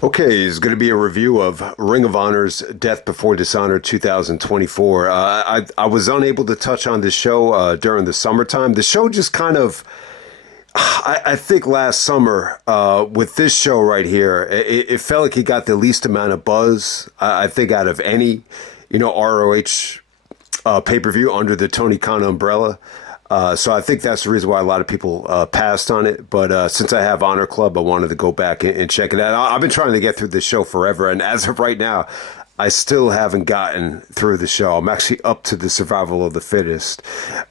Okay, it's going to be a review of Ring of Honor's Death Before Dishonor 2024. I was unable to touch on this show during the summertime. The show just kind of, I think last summer with this show right here, it felt like it got the least amount of buzz, I think, out of any, ROH pay-per-view under the Tony Khan umbrella. So I think that's the reason why a lot of people passed on it. But since I have Honor Club, I wanted to go back and check it out. I've been trying to get through this show forever, and as of right now, I still haven't gotten through the show. I'm actually up to the Survival of the Fittest.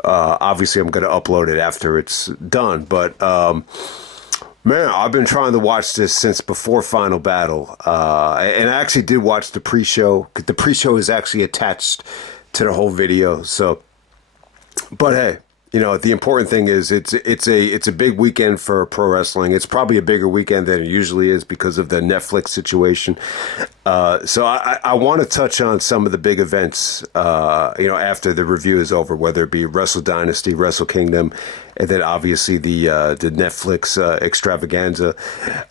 Obviously, I'm going to upload it after it's done. But, man, I've been trying to watch this since before Final Battle. And I actually did watch the pre-show. The pre-show is actually attached to the whole video. So, but hey. The important thing is it's a big weekend for pro wrestling. It's probably a bigger weekend than it usually is because of the Netflix situation. So I want to touch on some of the big events, after the review is over, whether it be Wrestle Dynasty, Wrestle Kingdom, and then obviously the Netflix extravaganza.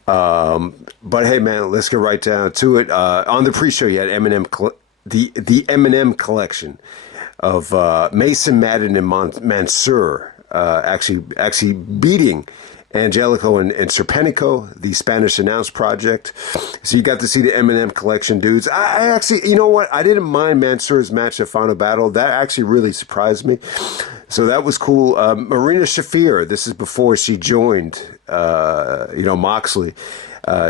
But hey, man, let's get right down to it. On the pre-show, you had the Eminem collection of Mason, Madden, and Mansoor actually beating Angelica and Serpentico, the Spanish Announce Project. So you got to see the Eminem collection dudes. I actually, you know what? I didn't mind Mansoor's match at Final Battle. That actually really surprised me. So that was cool. Marina Shafir, this is before she joined, Moxley.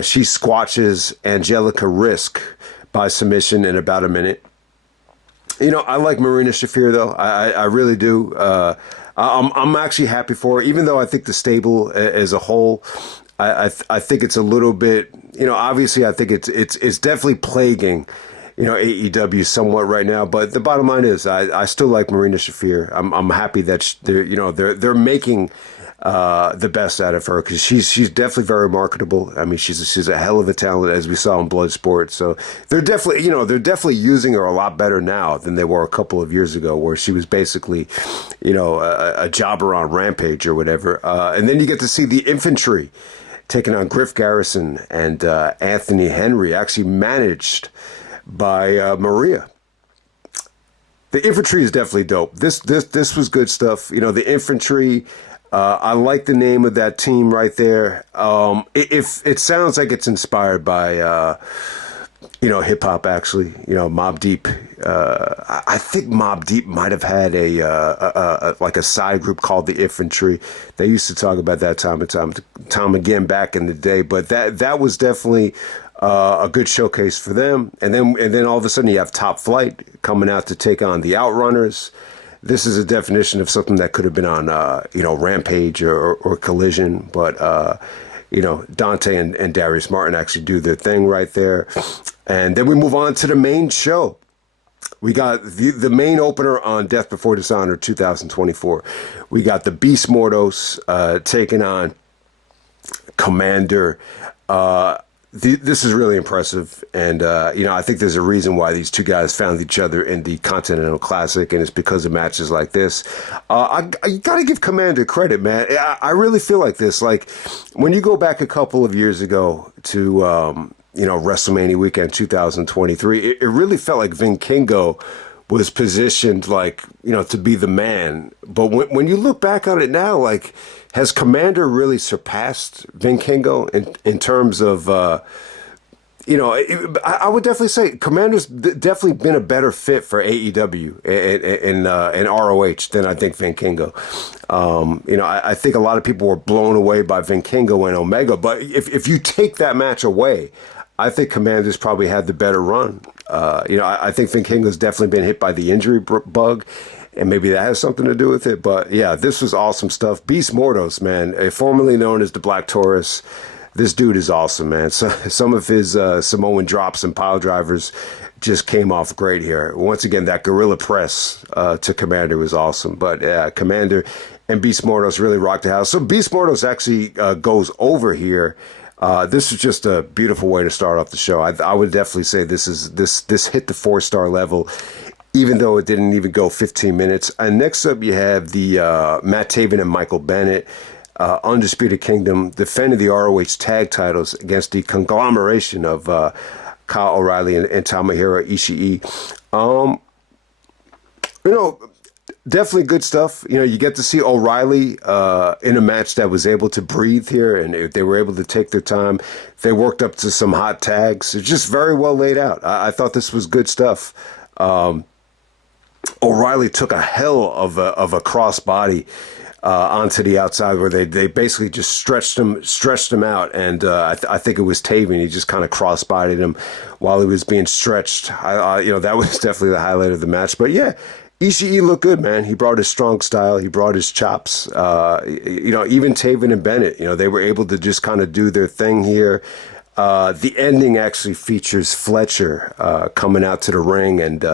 She squashes Angelica Risk by submission in about a minute. I like Marina Shafir, though. I really do. I'm actually happy for her, even though I think the stable as a whole, I think it's a little bit, obviously I think it's definitely plaguing, AEW somewhat right now. But the bottom line is I still like Marina Shafir. I'm happy that they're making the best out of her, because she's definitely very marketable. I mean, she's a hell of a talent, as we saw in Bloodsport. So they're definitely using her a lot better now than they were a couple of years ago, where she was basically, a jobber on Rampage or whatever. And then you get to see the Infantry taking on Griff, Garrison, and Anthony Henry, actually managed by Maria. The Infantry is definitely dope. This was good stuff. The Infantry. I like the name of that team right there. It sounds like it's inspired by, hip hop, actually. Mobb Deep. I think Mobb Deep might have had a side group called the Infantry. They used to talk about that time again back in the day. But that was definitely a good showcase for them. And then all of a sudden you have Top Flight coming out to take on the Outrunners. This is a definition of something that could have been on, Rampage or Collision. But, Dante and Darius Martin actually do their thing right there. And then we move on to the main show. We got the main opener on Death Before Dishonor 2024. We got the Beast Mortos taking on Kommander. This is really impressive, and I think there's a reason why these two guys found each other in the Continental Classic, and it's because of matches like this. I got to give Kommander credit, man. I really feel like this. Like, when you go back a couple of years ago to WrestleMania weekend 2023, it really felt like Vikingo was positioned like, to be the man. But when you look back on it now, like, has Kommander really surpassed Vikingo in terms of, I would definitely say Kommander's definitely been a better fit for AEW and ROH than I think Vikingo. I think a lot of people were blown away by Vikingo and Omega, but if you take that match away, I think Kommander's probably had the better run. I think Vikingo's definitely been hit by the injury bug, and maybe that has something to do with it. But yeah, this was awesome stuff. Beast Mortos, man, formerly known as the Black Taurus. This dude is awesome, man. So, some of his Samoan drops and pile drivers just came off great here. Once again, that gorilla press to Kommander was awesome. But yeah, Kommander and Beast Mortos really rocked the house. So Beast Mortos actually goes over here. This is just a beautiful way to start off the show. I would definitely say this hit the 4-star level, even though it didn't even go 15 minutes. And next up, you have the Matt Taven and Michael Bennett. Undisputed Kingdom defended the ROH tag titles against the conglomeration of Kyle O'Reilly and Tomohiro Ishii. Definitely good stuff. You get to see O'Reilly in a match that was able to breathe here, and they were able to take their time. They worked up to some hot tags. It's just very well laid out. I thought this was good stuff. O'Reilly took a hell of a crossbody onto the outside where they basically just stretched him out, and I think it was Taven. He just kind of crossbodied him while he was being stretched. That was definitely the highlight of the match. But yeah, Ishii looked good, man. He brought his strong style. He brought his chops. Even Taven and Bennett, they were able to just kind of do their thing here. The ending actually features Fletcher coming out to the ring and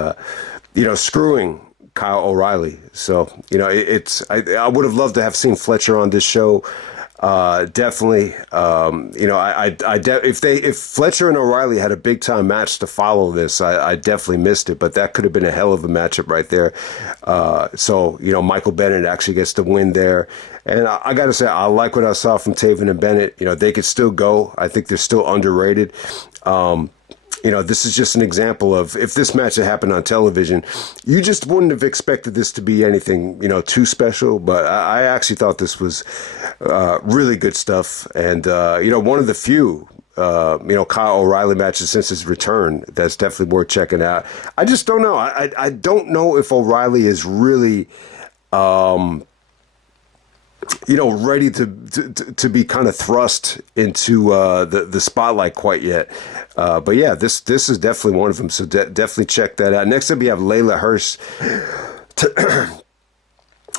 screwing Kyle O'Reilly. So, I would have loved to have seen Fletcher on this show. Definitely. If Fletcher and O'Reilly had a big time match to follow this, I definitely missed it, but that could have been a hell of a matchup right there. So, Michael Bennett actually gets the win there. And I got to say, I like what I saw from Taven and Bennett. They could still go. I think they're still underrated. This is just an example of if this match had happened on television, you just wouldn't have expected this to be anything, too special. But I actually thought this was really good stuff. And, one of the few, Kyle O'Reilly matches since his return that's definitely worth checking out. I just don't know. I don't know if O'Reilly is really ready to be kind of thrust into the spotlight quite yet. But yeah, this is definitely one of them. So definitely check that out. Next up, you have Leyla Hirsch.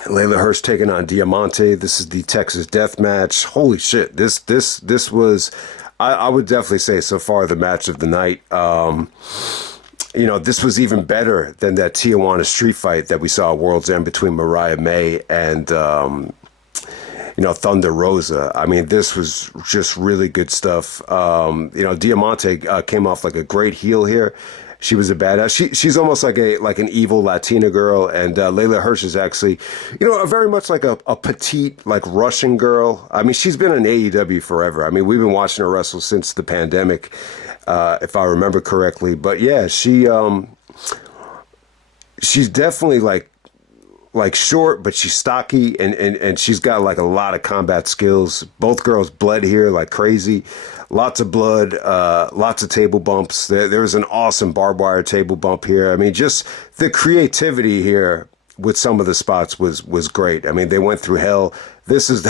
Leyla Hirsch taking on Diamante. This is the Texas Death Match. Holy shit! This was, I would definitely say so far the match of the night. This was even better than that Tijuana street fight that we saw at World's End between Mariah May and Thunder Rosa. I mean, this was just really good stuff. Diamante came off like a great heel here. She was a badass. She's almost like an evil Latina girl, and Leyla Hirsch is actually, very much like a petite, like Russian girl. I mean, she's been in AEW forever. I mean, we've been watching her wrestle since the pandemic, if I remember correctly. But yeah, she's definitely like short, but she's stocky, and she's got like a lot of combat skills. Both girls bled here like crazy. Lots of blood, lots of table bumps. There was an awesome barbed wire table bump here. I mean, just the creativity here with some of the spots was great. I mean, they went through hell. This is,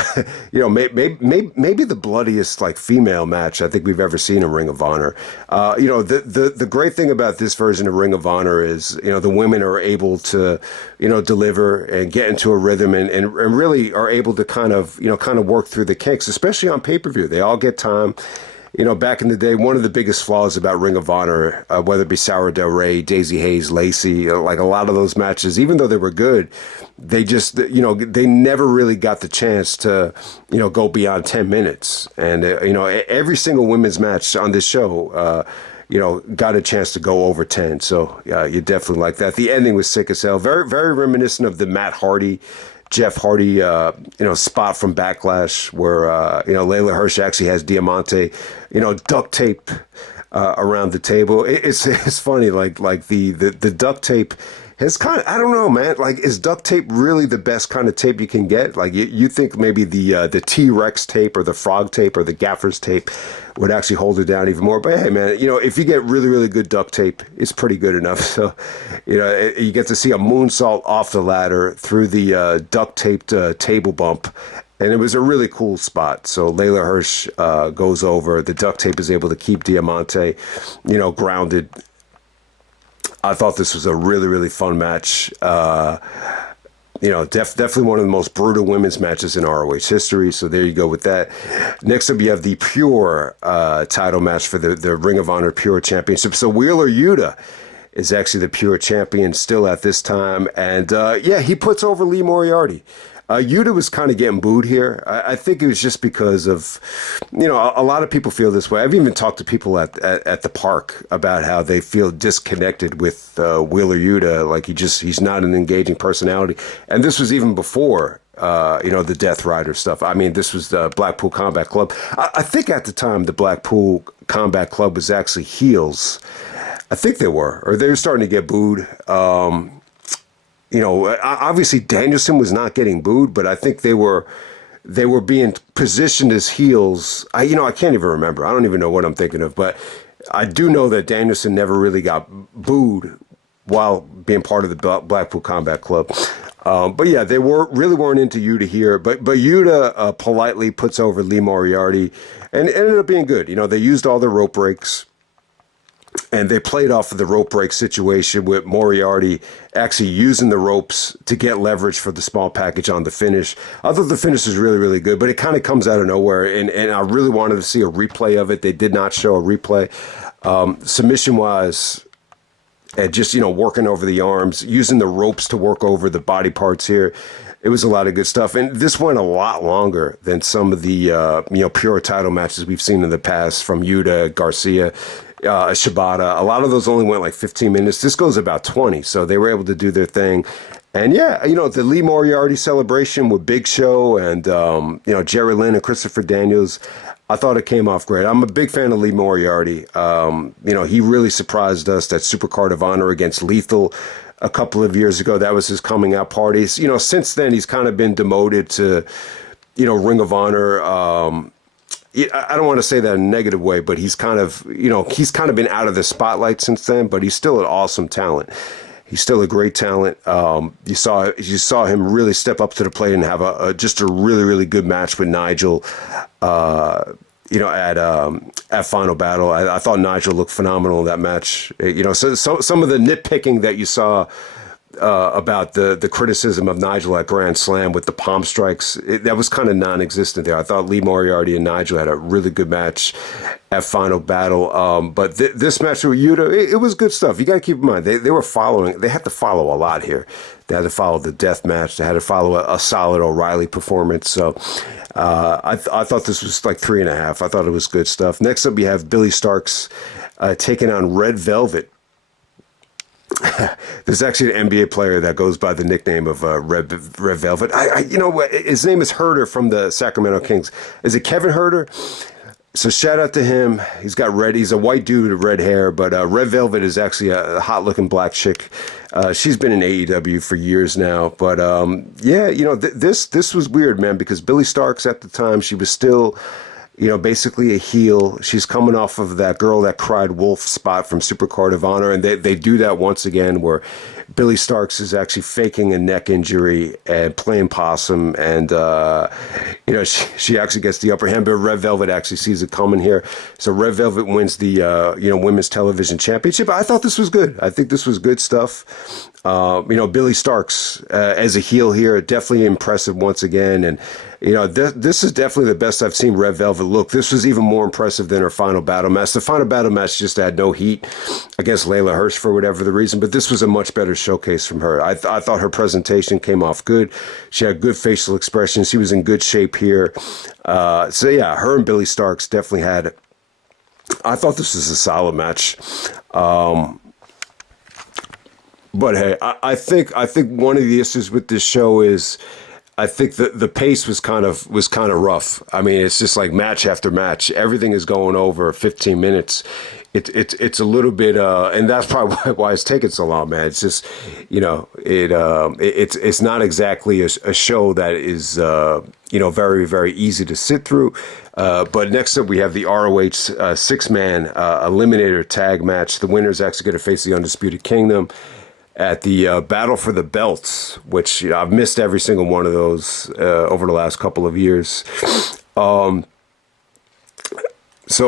maybe the bloodiest like female match I think we've ever seen in Ring of Honor. The great thing about this version of Ring of Honor is, the women are able to, deliver and get into a rhythm and really are able to kind of work through the kinks, especially on pay-per-view. They all get time. Back in the day, one of the biggest flaws about Ring of Honor, whether it be Sarah Del Rey, Daisy Hayes, Lacey, like a lot of those matches, even though they were good, they just, they never really got the chance to, go beyond 10 minutes. And, every single women's match on this show, got a chance to go over 10. So you definitely like that. The ending was sick as hell. Very, very reminiscent of the Matt Hardy, Jeff Hardy, spot from Backlash where, Leyla Hirsch actually has Diamante, duct tape around the table. It's funny, like the duct tape has kind of, I don't know, man, like is duct tape really the best kind of tape you can get? Like you think maybe the T-Rex tape or the frog tape or the gaffer's tape would actually hold it down even more. But hey, man, if you get really, really good duct tape, it's pretty good enough. So, you get to see a moonsault off the ladder through the duct taped table bump. And it was a really cool spot. So Leyla Hirsch goes over. The duct tape is able to keep Diamante, grounded. I thought this was a really, really fun match. Definitely one of the most brutal women's matches in ROH history. So there you go with that. Next up, you have the Pure title match for the Ring of Honor Pure Championship. So Wheeler Yuta is actually the Pure Champion still at this time. And he puts over Lee Moriarty. Yuta was kind of getting booed here. I think it was just because of, a lot of people feel this way. I've even talked to people at the park about how they feel disconnected with Wheeler Yuta. Like he's not an engaging personality. And this was even before, the Death Rider stuff. I mean, this was the Blackpool Combat Club. I think at the time the Blackpool Combat Club was actually heels. I think they were, or they were starting to get booed. Obviously Danielson was not getting booed, but I think they were being positioned as heels. I can't even remember. I don't even know what I'm thinking of, but I do know that Danielson never really got booed while being part of the Blackpool Combat Club. But yeah, they weren't into Yuta here, but Yuta politely puts over Lee Moriarty, and it ended up being good. They used all their rope breaks, and they played off of the rope break situation with Moriarty actually using the ropes to get leverage for the small package on the finish. I thought the finish was really, really good, but it kind of comes out of nowhere, and I really wanted to see a replay of it. They did not show a replay. Submission-wise, and just, working over the arms, using the ropes to work over the body parts here. It was a lot of good stuff. And this went a lot longer than some of the, pure title matches we've seen in the past from Yuta, Garcia, Shibata. A lot of those only went like 15 minutes. This goes about 20. So they were able to do their thing. And yeah, the Lee Moriarty celebration with Big Show and, Jerry Lynn and Christopher Daniels, I thought it came off great. I'm a big fan of Lee Moriarty. He really surprised us at Supercard of Honor against Lethal a couple of years ago. That was his coming out party. Since then, he's kind of been demoted to, Ring of Honor. I don't want to say that in a negative way, but he's kind of been out of the spotlight since then, but he's still an awesome talent. He's still a great talent. You saw him really step up to the plate and have just a really, really good match with Nigel. At Final Battle, I thought Nigel looked phenomenal in that match. So some of the nitpicking that you saw about the criticism of Nigel at Grand Slam with the palm strikes, that was kind of non-existent there. I thought Lee Moriarty and Nigel had a really good match at Final Battle. But this match with Yuta, it was good stuff. You got to keep in mind, they had to follow a lot here. They had to follow the death match. They had to follow a solid O'Reilly performance. So I thought this was like 3.5. I thought it was good stuff. Next up, you have Billie Starkz taking on Red Velvet. There's actually an NBA player that goes by the nickname of Red Velvet. His name is Herter from the Sacramento Kings. Is it Kevin Herter? So shout out to him. He's a white dude with red hair, but Red Velvet is actually a hot looking black chick. She's been in AEW for years now, but this was weird, man, because Billie Starkz at the time, she was still, basically a heel. She's coming off of that Girl That Cried Wolf spot from Supercard of Honor, and they do that once again where Billie Starkz is actually faking a neck injury and playing possum, and she actually gets the upper hand, but Red Velvet actually sees it coming here. So Red Velvet wins the Women's Television Championship. I thought this was good. I think this was good stuff. Billie Starkz as a heel here, definitely impressive once again, and this is definitely the best I've seen Red Velvet look. This was even more impressive than her Final Battle match. The Final Battle match just had no heat against Leyla Hirsch for whatever the reason, but this was a much better showcase from her. I thought her presentation came off good. She had good facial expressions. She was in good shape here. So yeah, her and Billie Starkz definitely had. I thought this was a solid match. But hey, I think one of the issues with this show is, I think the pace was kind of rough. I mean, it's just like match after match. Everything is going over 15 minutes. It's a little bit, and that's probably why it's taking so long, man. It's just, it's not exactly a show that is, very, very easy to sit through. But next up, we have the ROH 6-man eliminator tag match. The winner is actually going to face the Undisputed Kingdom at the Battle for the Belts, which I've missed every single one of those over the last couple of years. So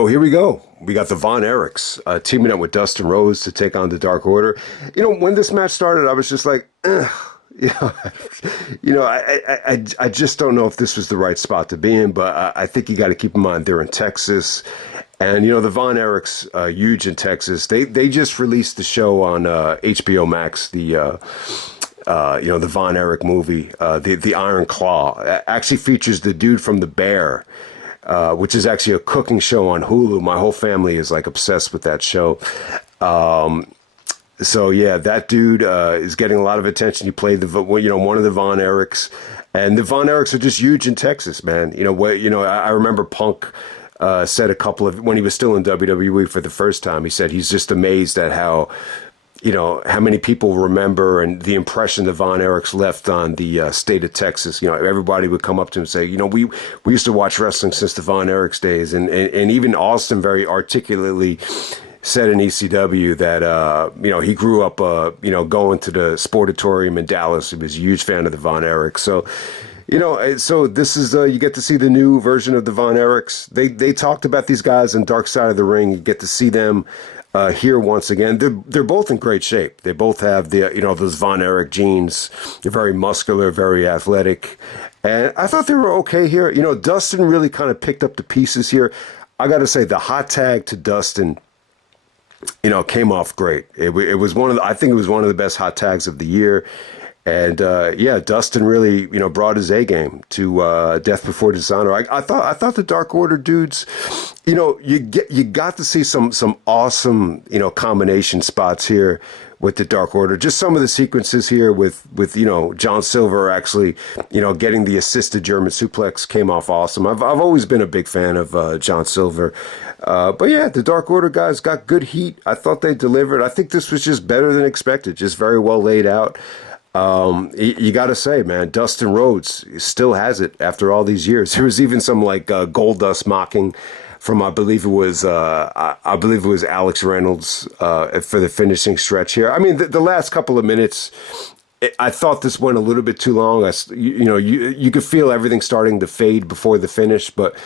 here we go. We got the Von Erichs teaming up with Dustin Rhodes to take on the Dark Order. When this match started, I was just like, ugh. I just don't know if this was the right spot to be in, but I think you got to keep in mind they're in Texas. And, the Von Erichs, huge in Texas. They just released the show on HBO Max, the Von Erich movie, the Iron Claw. Actually features the dude from The Bear, which is actually a cooking show on Hulu. My whole family is, like, obsessed with that show. So yeah, that dude is getting a lot of attention. He played one of the Von Erichs, and the Von Erichs are just huge in Texas, man. I remember Punk said a couple of when he was still in WWE for the first time. He said he's just amazed at how many people remember and the impression the Von Erichs left on the state of Texas. Everybody would come up to him and say, we used to watch wrestling since the Von Erichs days, and even Austin very articulately said in ECW that he grew up going to the Sportatorium in Dallas. He was a huge fan of the Von Erichs. So so this is you get to see the new version of the Von Erichs. They talked about these guys in Dark Side of the Ring. You get to see them here once again. They're both in great shape. They both have those Von Erich genes. They're very muscular, very athletic, and I thought they were okay here. Dustin really kind of picked up the pieces here. I got to say the hot tag to Dustin, came off great. It was I think it was one of the best hot tags of the year. And Dustin really, brought his A game to Death Before Dishonor. I thought the Dark Order dudes, you got to see some awesome, combination spots here with the Dark Order. Just some of the sequences here with John Silver actually, getting the assisted German suplex came off awesome. I've always been a big fan of John Silver. But yeah, the Dark Order guys got good heat. I thought they delivered. I think this was just better than expected. Just very well laid out. You got to say, man, Dustin Rhodes still has it after all these years. There was even some gold dust mocking from I believe it was Alex Reynolds for the finishing stretch here. I mean, the last couple of minutes, I thought this went a little bit too long. You could feel everything starting to fade before the finish, but.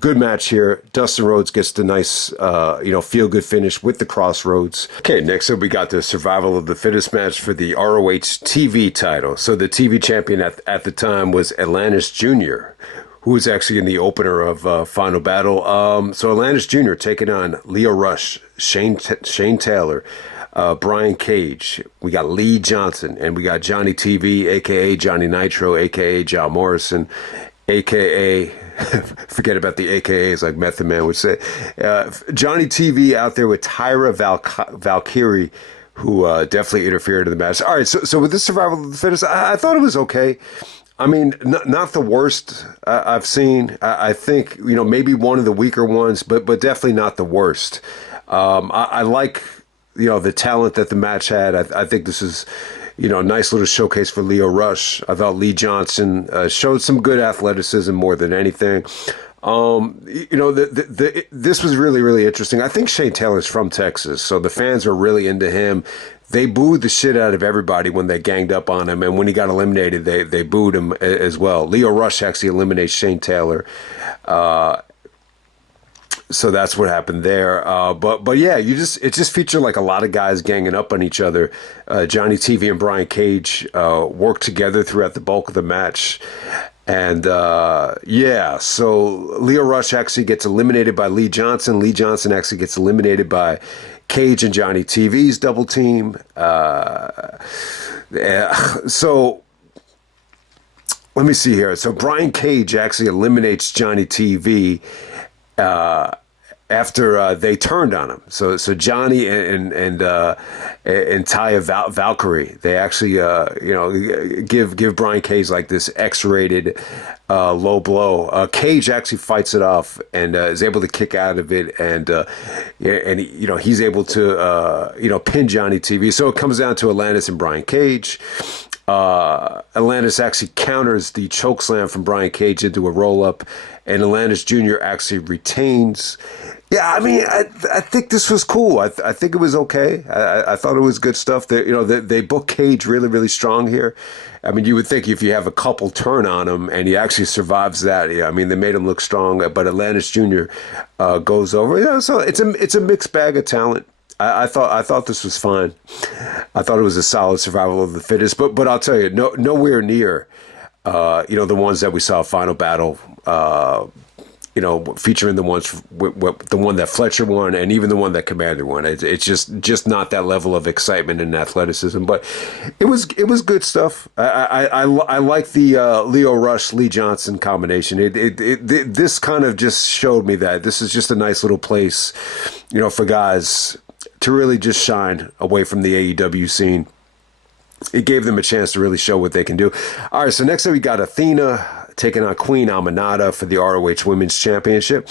Good match here. Dustin Rhodes gets the nice, feel-good finish with the Crossroads. Okay, next up we got the Survival of the Fittest match for the ROH TV title. So the TV champion at the time was Atlantis Jr., who was actually in the opener of Final Battle. So Atlantis Jr. taking on Lio Rush, Shane Taylor, Brian Cage. We got Lee Johnson, and we got Johnny TV, a.k.a. Johnny Nitro, a.k.a. John Morrison, a.k.a. forget about the AKAs like Method Man would say. Johnny TV out there with Tyra Valkyrie, who definitely interfered in the match. All right, so with this Survival of the Fittest, I thought it was okay. I mean, not the worst I've seen. I think, maybe one of the weaker ones, but definitely not the worst. I like, the talent that the match had. I think this is... nice little showcase for Lio Rush. I thought Lee Johnson showed some good athleticism more than anything. This was really, really interesting. I think Shane Taylor's from Texas, so the fans are really into him. They booed the shit out of everybody when they ganged up on him, and when he got eliminated, they booed him as well. Lio Rush actually eliminates Shane Taylor. So that's what happened there. But yeah, it just featured like a lot of guys ganging up on each other. Johnny TV and Brian Cage worked together throughout the bulk of the match. And so Lio Rush actually gets eliminated by Lee Johnson. Lee Johnson actually gets eliminated by Cage and Johnny TV's double team. So let me see here. So Brian Cage actually eliminates Johnny TV after they turned on him. So Johnny and Taya Valkyrie, they actually give Brian Cage like this X-rated low blow. Cage actually fights it off and is able to kick out of it, and he's able to pin Johnny TV. So it comes down to Atlantis and Brian Cage. Atlantis actually counters the chokeslam from Brian Cage into a roll-up, and Atlantis Jr. actually retains. Yeah, I mean, I think this was cool. I think it was okay. I thought it was good stuff. They book Cage really, really strong here. I mean, you would think if you have a couple turn on him and he actually survives that, yeah, I mean, they made him look strong. But Atlantis Jr. Goes over. Yeah, so it's a mixed bag of talent. I thought this was fine. I thought it was a solid Survival of the Fittest. But I'll tell you, nowhere near, the ones that we saw Final Battle. Featuring the one that Fletcher won and even the one that Kommander won. It's just not that level of excitement and athleticism, but it was good stuff. I like the Lio Rush Lee Johnson combination. This kind of just showed me that this is just a nice little place, for guys to really just shine away from the AEW scene. It gave them a chance to really show what they can do. All right, so next up we got Athena taking on Queen Aminata for the ROH Women's Championship.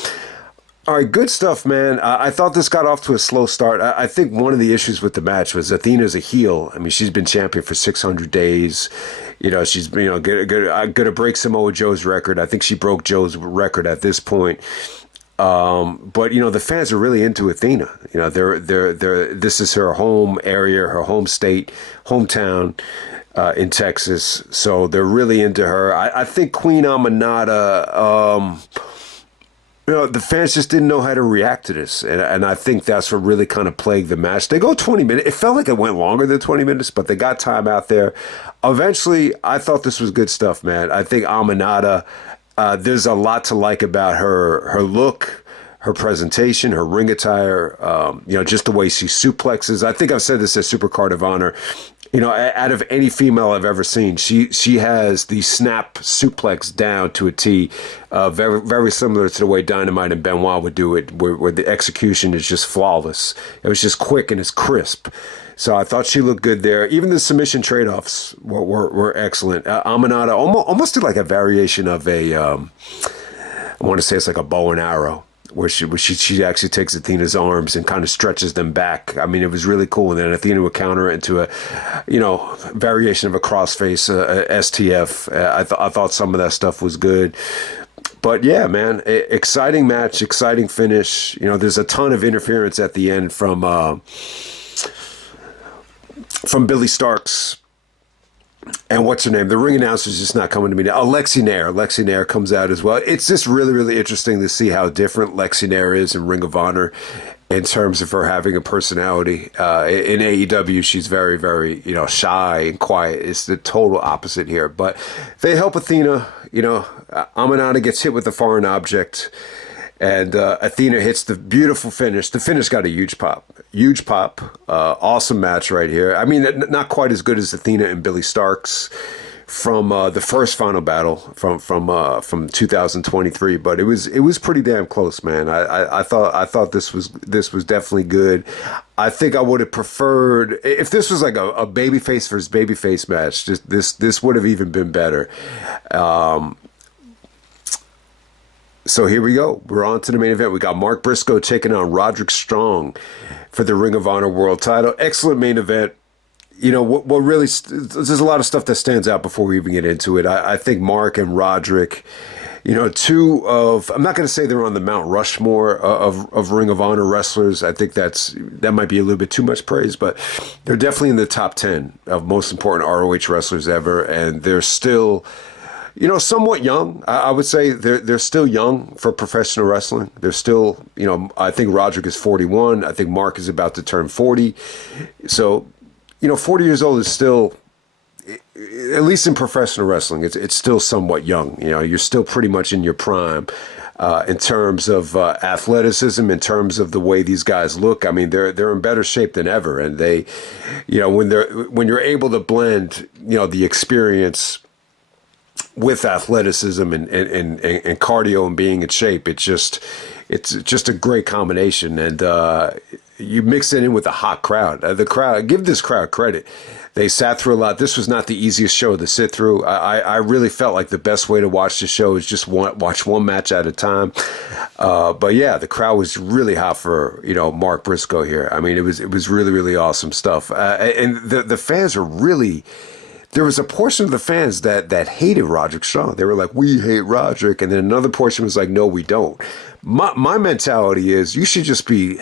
All right, good stuff, man. I thought this got off to a slow start. I think one of the issues with the match was Athena's a heel. I mean, she's been champion for 600 days. You know, she's, you know, gonna break Samoa Joe's record. I think she broke Joe's record at this point. But, you know, the fans are really into Athena. You know, this is her home area, her home state, hometown in Texas. So they're really into her. I think Queen Aminata, you know, the fans just didn't know how to react to this. And I think that's what really kind of plagued the match. They go 20 minutes. It felt like it went longer than 20 minutes, but they got time out there. Eventually, I thought this was good stuff, man. I think Aminata, there's a lot to like about her look, her presentation, her ring attire, you know, just the way she suplexes. I think I've said this at Supercard of Honor. You know, out of any female I've ever seen, she has the snap suplex down to a T, very very similar to the way Dynamite and Benoit would do it, where the execution is just flawless. It was just quick and it's crisp. So I thought she looked good there. Even the submission trade-offs were excellent. Aminata almost did like a variation of a, I want to say it's like a bow and arrow, where she actually takes Athena's arms and kind of stretches them back. I mean, it was really cool. And then Athena would counter it into a, you know, variation of a crossface, STF. I thought some of that stuff was good. But yeah, man, exciting match, exciting finish. You know, there's a ton of interference at the end from Billie Starkz. And what's her name? The ring announcer's just not coming to me now. Oh, Lexi Nair. Lexi Nair comes out as well. It's just really, really interesting to see how different Lexi Nair is in Ring of Honor in terms of her having a personality. In AEW, she's very, very, you know, shy and quiet. It's the total opposite here. But they help Athena. You know, Aminata gets hit with a foreign object. And Athena hits the beautiful finish. The finish got a huge pop. Huge pop. Awesome match right here. I mean, not quite as good as Athena and Billie Starkz from the first final battle from 2023, but it was pretty damn close, man. I thought this was definitely good. I think I would have preferred if this was like a babyface versus babyface match. Just this would have even been better. So here we go. We're on to the main event. We got Mark Briscoe taking on Roderick Strong for the Ring of Honor World Title. Excellent main event. You know, what really, there's a lot of stuff that stands out before we even get into it. I think Mark and Roderick, you know, I'm not going to say they're on the Mount Rushmore of Ring of Honor wrestlers. I think that might be a little bit too much praise, but they're definitely in the top 10 of most important ROH wrestlers ever. And they're still, you know, somewhat young. I would say they're still young for professional wrestling. They're still, you know, I think Roderick is 41. I think Mark is about to turn 40. So, you know, 40 years old is still, at least in professional wrestling, it's still somewhat young. You know, you're still pretty much in your prime in terms of athleticism, in terms of the way these guys look. I mean, they're in better shape than ever. And they, you know, when you're able to blend, you know, the experience with athleticism and cardio and being in shape, it's just a great combination. And you mix it in with a hot crowd. Give this crowd credit. They sat through a lot. This was not the easiest show to sit through. I really felt like the best way to watch the show is just watch one match at a time. But yeah, the crowd was really hot for, you know, Mark Briscoe here. I mean, it was really, really awesome stuff. And the fans are really. There was a portion of the fans that hated Roderick Strong. They were like, we hate Roderick. And then another portion was like, no, we don't. My mentality is you should just be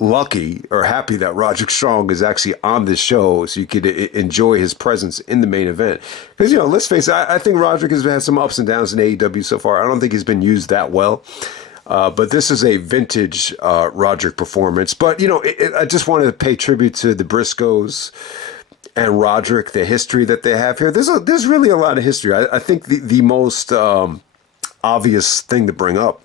lucky or happy that Roderick Strong is actually on this show so you could enjoy his presence in the main event. Because, you know, let's face it, I think Roderick has had some ups and downs in AEW so far. I don't think he's been used that well. But this is a vintage Roderick performance. But, you know, I just wanted to pay tribute to the Briscoes and Roderick, the history that they have here. There's really a lot of history. I think the most obvious thing to bring up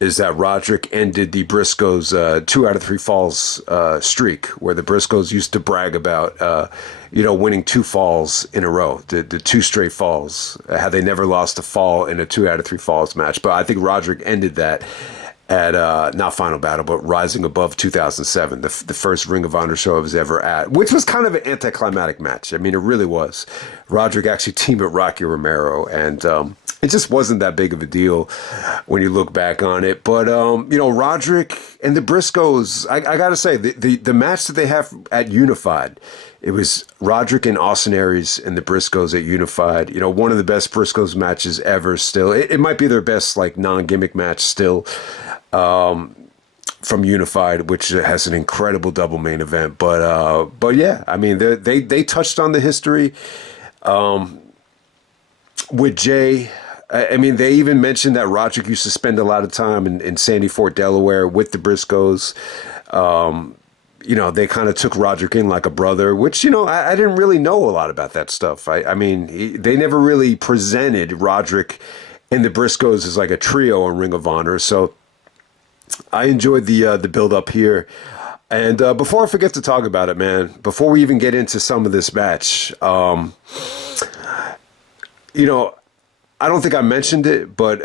is that Roderick ended the Briscoes' 2 out of 3 falls streak, where the Briscoes used to brag about, you know, winning 2 falls in a row, the 2 straight falls, how they never lost a fall in a 2 out of 3 falls match. But I think Roderick ended that. at not Final Battle, but Rising Above 2007, the first Ring of Honor show I was ever at, which was kind of an anticlimactic match. I mean, it really was. Roderick actually teamed with Rocky Romero, and it just wasn't that big of a deal when you look back on it. But Roderick and the Briscoes, I gotta say, the match that they have at Unified, it was Roderick and Austin Aries and the Briscoes at Unified. One of the best Briscoes matches ever. Still, it might be their best like non-gimmick match still. From Unified, which has an incredible double main event, but yeah, I mean they touched on the history with Jay. I mean, they even mentioned that Roderick used to spend a lot of time in Sandy Fort, Delaware, with the Briscoes. They kind of took Roderick in like a brother, which I didn't really know a lot about that stuff. I mean, they never really presented Roderick and the Briscoes as like a trio in Ring of Honor, so I enjoyed the build up here. And before I forget to talk about it, man, before we even get into some of this match, I don't think I mentioned it, but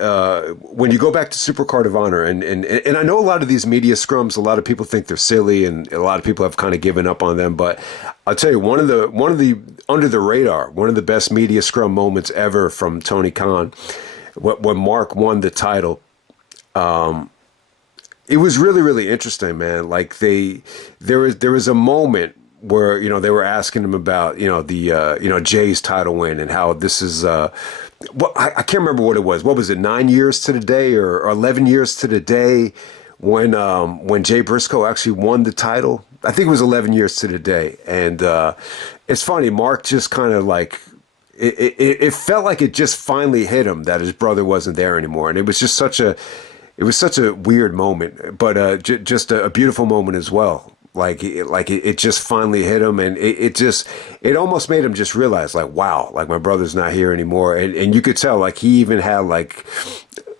when you go back to Supercard of Honor, and I know a lot of these media scrums, a lot of people think they're silly, and a lot of people have kind of given up on them. But I'll tell you, one of the under the radar, one of the best media scrum moments ever from Tony Khan, when Mark won the title. It was really, really interesting, man. Like there was a moment where they were asking him about Jay's title win and how this is I can't remember what it was. What was it? 9 years to the day or 11 years to the day when Jay Briscoe actually won the title. I think it was 11 years to the day. And it's funny. Mark just kind of like. It felt like it just finally hit him that his brother wasn't there anymore, and it was just such a weird moment, but just a beautiful moment as well. It just finally hit him, and it almost made him just realize, like, wow, like my brother's not here anymore, and you could tell, like, he even had like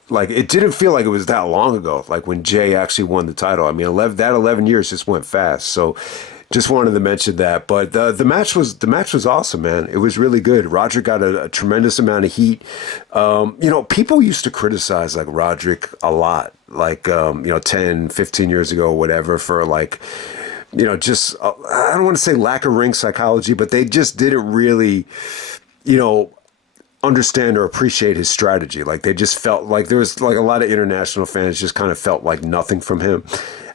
it didn't feel like it was that long ago, like when Jay actually won the title. I mean, 11 years just went fast, so. Just wanted to mention that, but the match was awesome, man. It was really good. Roderick got a tremendous amount of heat. People used to criticize like Roderick a lot, like 10, 15 years ago, or whatever, for like, just I don't want to say lack of ring psychology, but they just didn't really, understand or appreciate his strategy. Like they just felt like there was like a lot of international fans just kind of felt like nothing from him.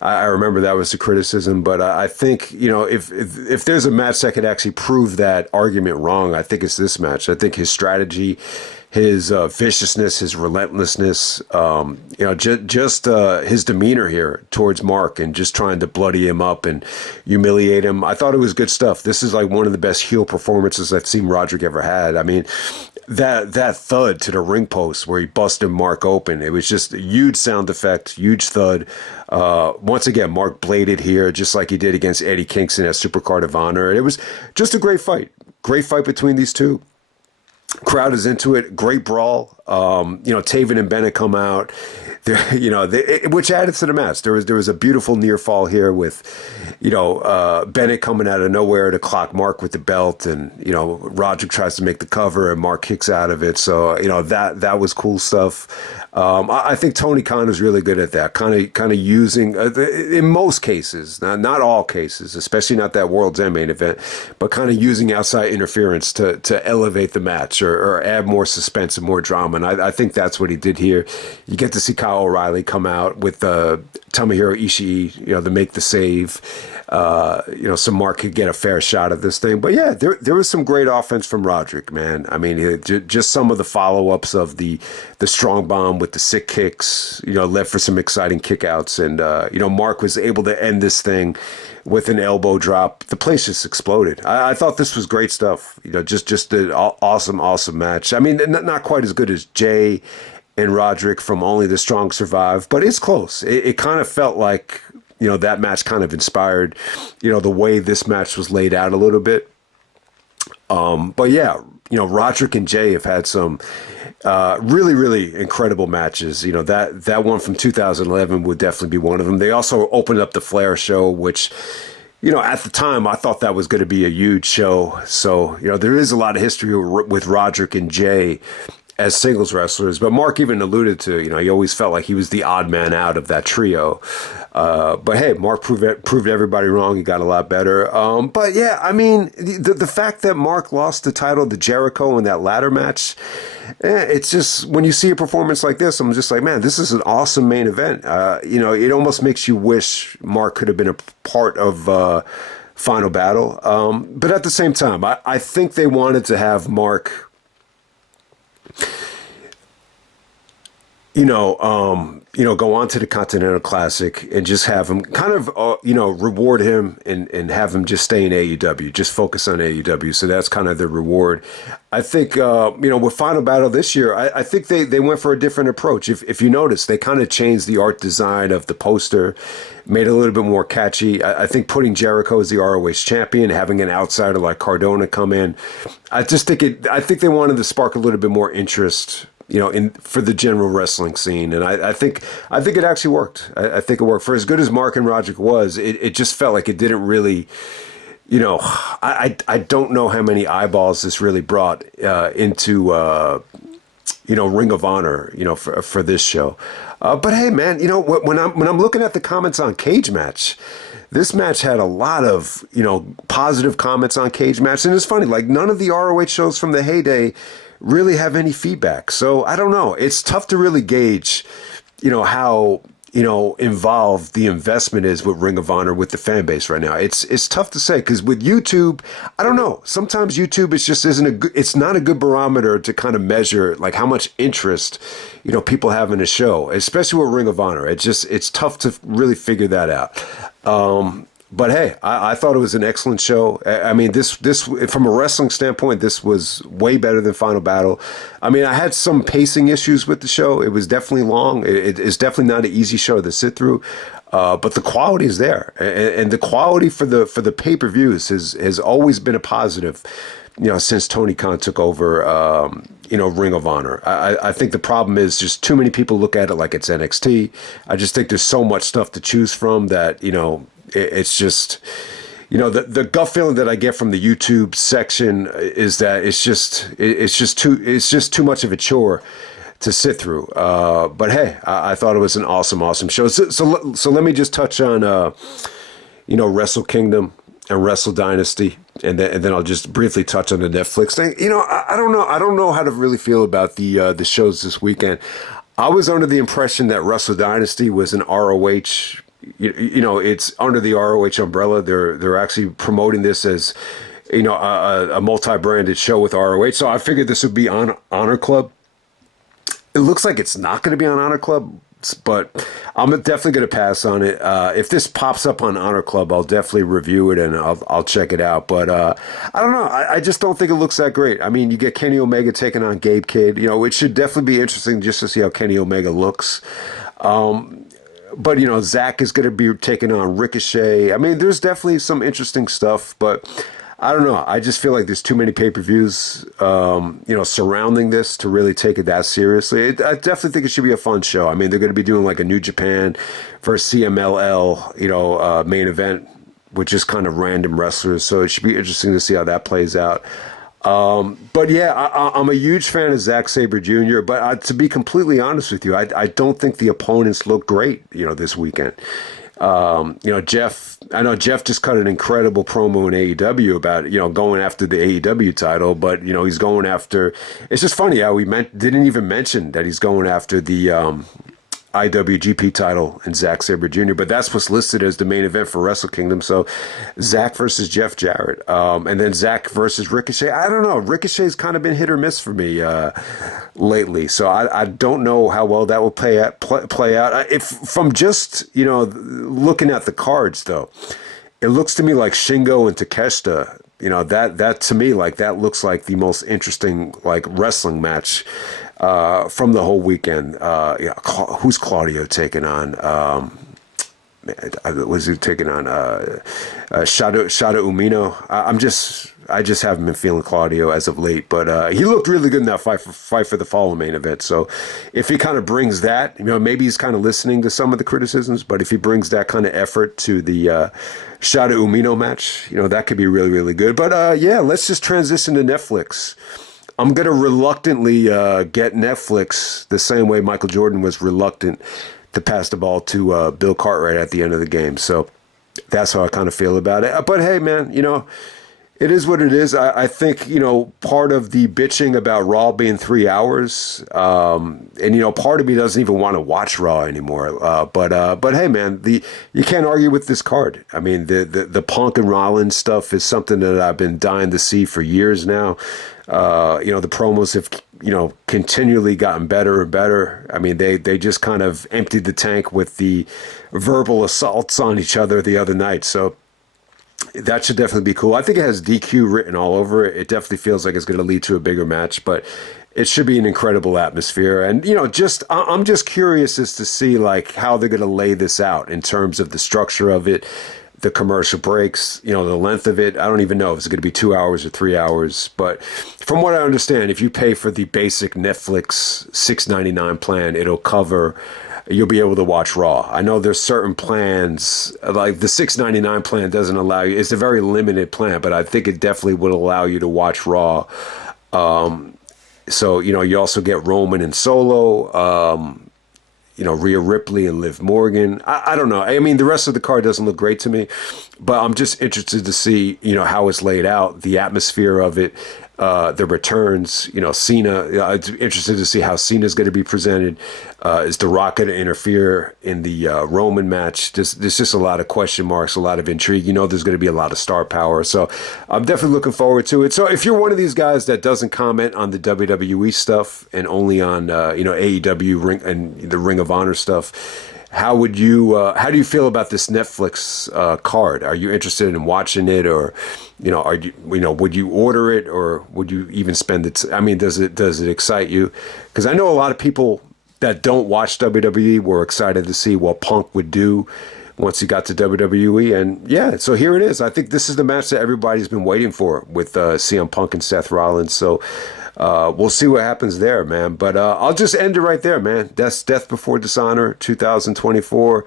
I remember that was the criticism, but I think, if there's a match that could actually prove that argument wrong, I think it's this match. I think his strategy, his viciousness, his relentlessness, just his demeanor here towards Mark and just trying to bloody him up and humiliate him. I thought it was good stuff. This is like one of the best heel performances I've seen Roderick ever had. I mean, that thud to the ring post where he busted Mark open, it was just a huge sound effect, huge thud. Once again, Mark bladed here just like he did against Eddie Kingston at Supercard of Honor. And it was just a great fight between these two. Crowd is into it. Great brawl. Taven and Bennett come out. Which added to the match. There was a beautiful near fall here with, Bennett coming out of nowhere to clock Mark with the belt, and Roderick tries to make the cover and Mark kicks out of it. So that was cool stuff. I think Tony Khan is really good at that, kind of using in most cases, not all cases, especially not that World's End main event, but kind of using outside interference to elevate the match or add more suspense and more drama. And I think that's what he did here. You get to see Kyle O'Reilly come out with Tomohiro Ishii, to make the save. So Mark could get a fair shot at this thing. But yeah, there was some great offense from Roderick, man. I mean, just some of the follow-ups of the strong bomb with the sick kicks, led for some exciting kickouts. And, Mark was able to end this thing with an elbow drop. The place just exploded. I thought this was great stuff. Just an awesome match. I mean, not quite as good as Jay and Roderick from Only the Strong Survive, but it's close. It kind of felt like, that match kind of inspired, the way this match was laid out a little bit. But yeah, Roderick and Jay have had some really, really incredible matches. That one from 2011 would definitely be one of them. They also opened up the Flair show, which, at the time I thought that was going to be a huge show. So, there is a lot of history with Roderick and Jay as singles wrestlers. But Mark even alluded to, he always felt like he was the odd man out of that trio. But hey, Mark proved everybody wrong. He got a lot better. But yeah, I mean, the fact that Mark lost the title to Jericho in that ladder match, it's just, when you see a performance like this, I'm just like, man, this is an awesome main event. It almost makes you wish Mark could have been a part of Final Battle. But at the same time, I think they wanted to have Mark, go on to the Continental Classic and just have him kind of, reward him and have him just stay in AEW, just focus on AEW. So that's kind of the reward. I think, with Final Battle this year, I think they went for a different approach. If you notice, they kind of changed the art design of the poster, made it a little bit more catchy. I think putting Jericho as the ROH champion, having an outsider like Cardona come in, I think they wanted to spark a little bit more interest, for the general wrestling scene. And I think it actually worked. I think it worked. For as good as Mark and Roderick was, it just felt like it didn't really, I don't know how many eyeballs this really brought into, Ring of Honor, for this show. But hey, man, when I'm looking at the comments on Cage Match, this match had a lot of, positive comments on Cage Match. And it's funny, like none of the ROH shows from the heyday really have any feedback. So I don't know. It's tough to really gauge, how, involved the investment is with Ring of Honor with the fan base right now. It's tough to say, because with YouTube, I don't know. Sometimes YouTube it's not a good barometer to kind of measure like how much interest, people have in a show, especially with Ring of Honor. It's tough to really figure that out. But hey, I thought it was an excellent show. I mean, this from a wrestling standpoint, this was way better than Final Battle. I mean, I had some pacing issues with the show. It was definitely long. It's definitely not an easy show to sit through. But the quality is there, and the quality for the pay-per-views has always been a positive. Since Tony Khan took over, Ring of Honor. I think the problem is just too many people look at it like it's NXT. I just think there's so much stuff to choose from that, it's just, the gut feeling that I get from the YouTube section is that it's just too much of a chore to sit through. But hey, I thought it was an awesome show. So let me just touch on, Wrestle Kingdom and Wrestle Dynasty, and then I'll just briefly touch on the Netflix thing. I don't know how to really feel about the shows this weekend. I was under the impression that Wrestle Dynasty was an ROH. It's under the ROH umbrella. They're actually promoting this as, a multi-branded show with ROH. So I figured this would be on Honor Club. It looks like it's not going to be on Honor Club, but I'm definitely going to pass on it. If this pops up on Honor Club, I'll definitely review it and I'll check it out. But I don't know. I just don't think it looks that great. I mean, you get Kenny Omega taking on Gabe Kidd. It should definitely be interesting just to see how Kenny Omega looks. But, Zach is going to be taking on Ricochet. I mean, there's definitely some interesting stuff, but I don't know. I just feel like there's too many pay-per-views, surrounding this to really take it that seriously. I definitely think it should be a fun show. I mean, they're going to be doing like a New Japan versus CMLL, main event with just kind of random wrestlers. So it should be interesting to see how that plays out. But yeah, I'm a huge fan of Zack Sabre Jr., but to be completely honest with you, I don't think the opponents look great, this weekend. I know Jeff just cut an incredible promo in AEW about, going after the AEW title, but, he's going after, it's just funny how didn't even mention that he's going after the, IWGP title and Zack Sabre Jr., but that's what's listed as the main event for Wrestle Kingdom. So Zack versus Jeff Jarrett, and then Zack versus Ricochet. I don't know. Ricochet's kind of been hit or miss for me lately, so I don't know how well that will play out. If from just looking at the cards though, it looks to me like Shingo and Takeshita. That to me, like, that looks like the most interesting, like, wrestling match from the whole weekend. Who's Claudio taking on? Was he taking on Shada Umino? I just haven't been feeling Claudio as of late, but he looked really good in that fight for the Fall main event. So if he kind of brings that, maybe he's kind of listening to some of the criticisms, but if he brings that kind of effort to the Shada Umino match, that could be really, really good. But yeah, let's just transition to Netflix. I'm gonna reluctantly get Netflix the same way Michael Jordan was reluctant to pass the ball to Bill Cartwright at the end of the game. So that's how I kind of feel about it. But hey, man, it is what it is. I think, part of the bitching about Raw being 3 hours, and, part of me doesn't even want to watch Raw anymore. But hey, man, you can't argue with this card. I mean, the Punk and Rollins stuff is something that I've been dying to see for years now. The promos have, continually gotten better and better. I mean, they just kind of emptied the tank with the verbal assaults on each other the other night. So that should definitely be cool. I think it has DQ written all over it. It definitely feels like it's going to lead to a bigger match, but it should be an incredible atmosphere. And, I'm just curious as to see like how they're going to lay this out in terms of the structure of it, the commercial breaks, the length of it. I don't even know if it's going to be 2 hours or 3 hours. But from what I understand, if you pay for the basic Netflix $6.99 plan, you'll be able to watch Raw. I know there's certain plans, like the $6.99 plan doesn't allow you. It's a very limited plan, but I think it definitely would allow you to watch Raw. So, you also get Roman and Solo, Rhea Ripley and Liv Morgan. I don't know. I mean, the rest of the card doesn't look great to me, but I'm just interested to see, how it's laid out, the atmosphere of it, the returns, Cena. I'm interested to see how Cena's going to be presented. Is The Rock going to interfere in the Roman match? There's just a lot of question marks, a lot of intrigue. There's going to be a lot of star power. So I'm definitely looking forward to it. So if you're one of these guys that doesn't comment on the WWE stuff and only on, AEW ring and the Ring of Honor stuff, how do you feel about this Netflix card? Are you interested in watching it, or would you order it, or would you even spend it? I mean, does it excite you? Because I know a lot of people that don't watch WWE were excited to see what Punk would do once he got to WWE, and yeah, so here it is. I think this is the match that everybody's been waiting for with CM Punk and Seth Rollins. So we'll see what happens there, man. But I'll just end it right there, man. That's Death Before Dishonor 2024.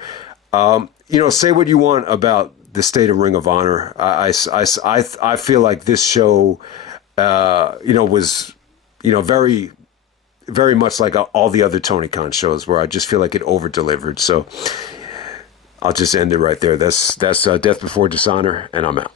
Say what you want about the state of Ring of Honor. I feel like this show, was, very, very much like all the other Tony Khan shows, where I just feel like it over-delivered. So I'll just end it right there. That's Death Before Dishonor, and I'm out.